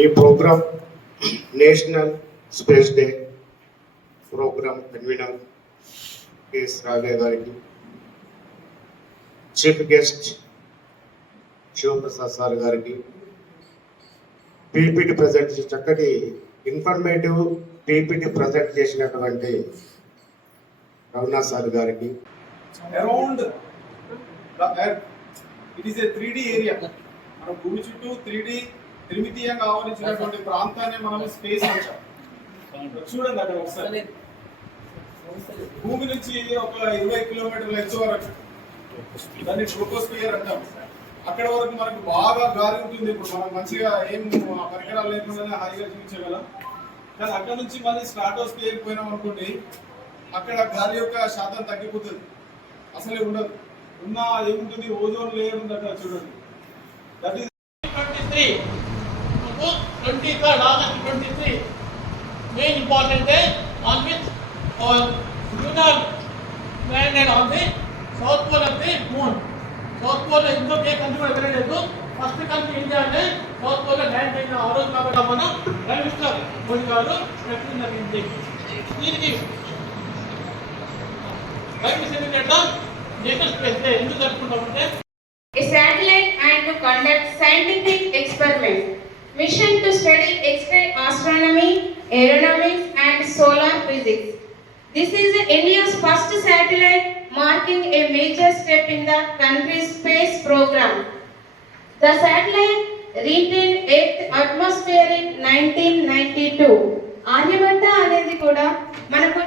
ఈ programme national space day programme convener KS Raghaiah గారికి, chief guest Shivaprasad sir గారికి, పీపీటీ ప్రజెంట్ చక్కటి ఇన్ఫర్మేటివ్ పీపీటీ ప్రజెంట్ చేసినటువంటి రఘునాథ్ సార్ గారికి, around the earth it is a 3D area. మన భూమి చుట్టూ 3D త్రిమితీయంగా ఆవరించినటువంటి ప్రాంతాన్ని మనం స్పేస్ అంటాం. చూడండి అక్కడ ఒకసారి భూమి నుంచి ఒక 20 కిలోమీటర్ల ఎత్తు వరకు దాన్ని ట్రోపోస్ఫియర్ అంటాం. అక్కడ వరకు మనకు బాగా గాలి ఉంటుంది. ఇప్పుడు మనం మంచిగా ఏం పరికరాలు లేకుండానే హాయిగా జీవించగలం. కానీ అక్కడ నుంచి మళ్ళీ స్ట్రాటోస్ఫియర్ పోయినాం అనుకోండి, అక్కడ గాలి యొక్క శాతం తగ్గిపోతుంది, అసలే ఉండదు. ఉన్న ఏముంటుంది, ఓజోన్ లేయర్ ఉంది అక్కడ చూడండి. That is 23rd August 23 main important day on which our lunar landed on the south pole of the moon. South pole ఇంకో ఏ కంట్రీ కూడా వెళ్ళలేదు. ఫస్ట్ కంట్రీ ఇండియా అంటే సౌత్ పోల్ లో ల్యాండ్ అయిన ఆ రోజు కాబట్టి మనం రైమిస్టర్ మోడీ గారు పెట్టడం జరిగింది. దీనికి రైమిస్టర్ అంటే నేషనల్ స్పేస్ డే ఎందుకు జరుపుకుంటామంటే a satellite and to conduct scientific experiment mission to study X-ray astronomy, aeronautics and solar physics. This is India's first satellite, marking a major step in the country's space program. The satellite reached Earth atmosphere in 1992. ఆర్యభట్ట అనేది కూడా మనకు